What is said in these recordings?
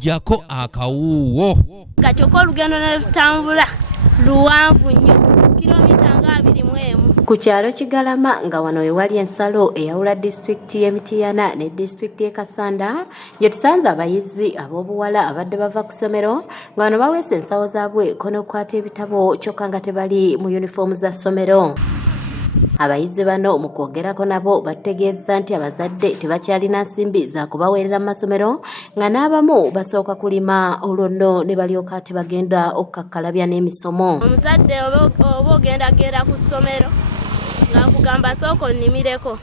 jako akawuwo gakyoko olugendo ne lutambula luwanvu nnyo kilomita nga 21. Ku kyalo Kigalama nga wano ewali ensalo eyawula disitulikiti y'Emityana ne disitulikiti y'e Kasanda gye tusanze abayizi ab'obuwala abadde bava ku ssomero nga wano baweese ensawo zaabwe ko n'okukwata ebitabo kyokka nga tebali mu yunifoomu za ssomero. Abayizi bano mu kwogerako nabo bategeeza nti abazadde tebakyalina nsimbi za kubaweerera mu masomero nga n'abamu basooka kulima olwo nno ne balyoka ate bagenda okukakkalabya n'emisomo. Omuzadde oba ogendagenda ku ssomero ng'akugamba sooka onnimireko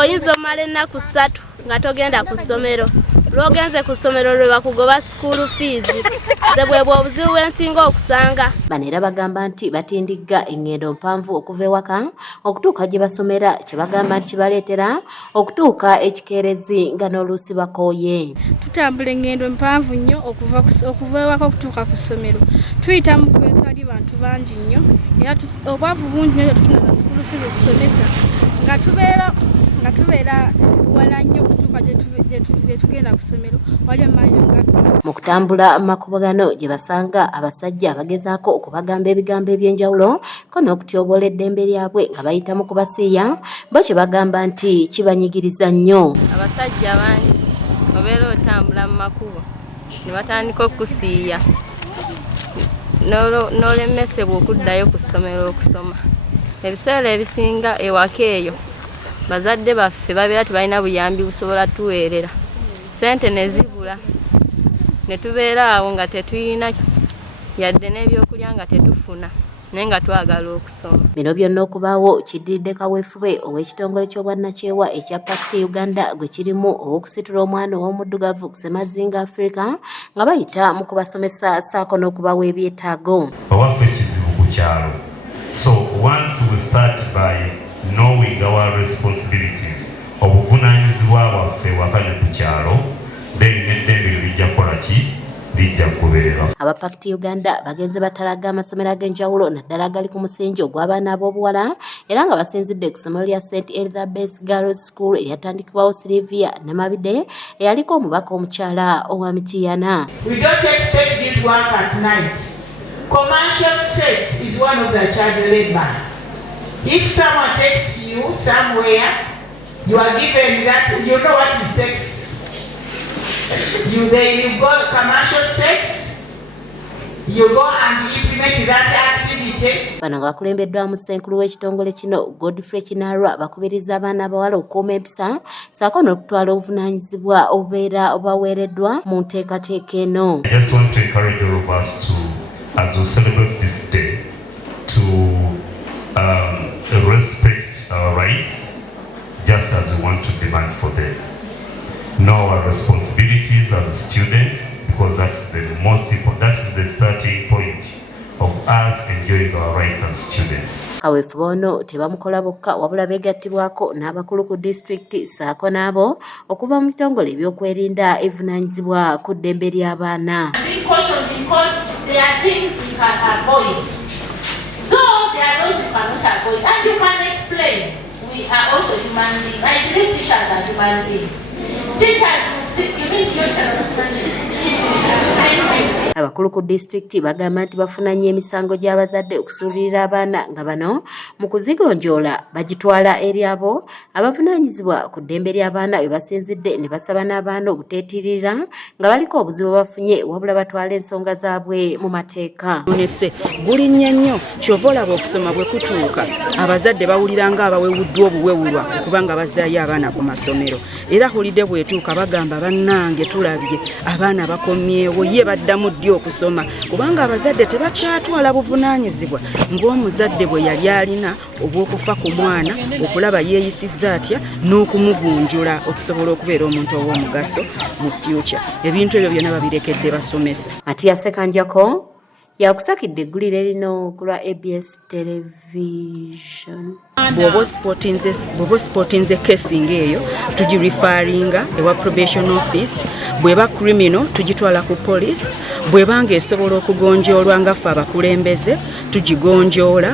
oyinza omala ennaku 3 nga togenda ku ssomero. Lwogenze ku ssomero lwe bakugoba school fees ze bwebwe obuzibu bwensinga okusanga. Bano era bagamba nti batindigga engendo mpanvu okuva ewaka okutuuka gye basomera kye bagamba nti kibaleetera okutuuka ekikeerezi nga n'oluusi bakooye. Tutambula engendo mpanvu nnyo okuva ewaka okutuuka ku ssomero. Tuyita mu kubetali bantu bangi nnyo era obwavu bungi nnyo tufuna na school fees okusomesa nga tubeera wala nnyo okutuuka gye tugenda ku ssomero wali amaanyi nga mu kutambula mu makubo gano gye basanga abasajja abagezaako okubagamba ebigambo eby'enjawulo ko n'okutyoboola eddembe lyabwe nga bayita mu kubasiiya bo kye bagamba nti kibanyigiriza nnyo. Abasajja bangi obeera otambula mu makubo ne batandika okusiiya n'olemesebwa okuddayo ku ssomero okusoma. Ebiseera ebisinga ewaka eyo bazadde baffe babeera tebalina buyambi busobola tuweerera, ssente ne zibula ne tubeera awo nga tetulina yadde n'ebyokulya nga tetufuna naye nga twagala okusoma. Bino byonna okubaawo kiddiridde kaweefube ow'ekitongole ky'obwannakyewa ekya Pakiti Uganda gwe kirimu ow'okusitula omwana ow'omuddugavu ku Ssemazinga Africa nga bayita mu kubasomesa ssaako n'okubawa ebyetaago. Owaffe kizibu ku kyalo. So once we start by knowing our responsibilities, obuvunaanyizibwa bwaffe wakane ku kyalo, then eddembe lijja kukola ki? Lijja kubeera. Abapakiti Uganda bagenze batalaga amasomero ag'enjawulo naddala agali ku musingi ogw'abaana ab'obuwala era nga basinzidde ku ssomero lya St. Elizabeth Girls School eryatandikibwawo Sylvia Namabide eyaliko omubaka omukyala owa Mityana. We don't expect it to work at night. Commercial sex is one of the child labor. If someone takes you somewhere, you are given that, you know what is sex. You go commercial sex, you go and implement that activity. Bano bakulembeddwamu Ssenkulu w'ekitongole kino Godfrey Kinarwa bakubiriza abaana abawala okukuuma empisa ssaako n'okutwala obuvunaanyizibwa obubeera obaweereddwa mu nteekateeka eno. I just want to encourage all of us to, as we celebrate this day, to respect our rights just as we want to demand for them. Know our responsibilities as students, because that's the most important, that's the starting point of us enjoying our rights as students. Kaweefube ono tebamukola bokka wabula beegattibwako n'abakulu ku disitulikiti ssaako n'abo okuva mu bitongole ebyokwerinda ebivunaanyizibwa ku ddembe ly'abaana. Be cautioned because there are things you can avoid. Though there are those you cannot avoid, and you can explain. We are also human beings. I believe teachers are human beings. Teachers will see, you mean to Abakulu ku disitulikiti bagamba nti bafuna nnyo emisango gy'abazadde okusuulirira abaana nga bano mu kuzigonjoola bagitwala eri abo abavunaanyizibwa ku ddembe ly'abaana we basinzidde ne basaba n'abaana obuteetiirira nga baliko obuzibu bafunye wabula batwala ensonga zaabwe mu mateeka. Nese gulinnya nnyo kyova olaba okusoma bwe kutuuka abazadde bawulira nga abawewuddwa obuwewulwa kubanga bazzaayo abaana ku masomero era hulidde bwetuuka bagamba bannange tulabye abaana bakomyewo ye baddamu ddi okusoma kubanga abazadde tebakyatwala buvunaanyizibwa ng'omuzadde bwe yali alina obw'okufa ku mwana okulaba yeeyisizza atya n'okumugunjula okusobola okubeera omuntu ow'omugaso mu future. Ebintu ebyo byonna babirekedde basomesa. Atiya Sekanjako yakusakidde eggulire lino ku lwa ABS television. Bw'oba spottinze casing eyo tugirifaringa ewa probation office, bw'eba criminal tugitwala ku police, bw'eba ng'esobola okugonjoolwa nga ffe abakulembeze tugigonjoola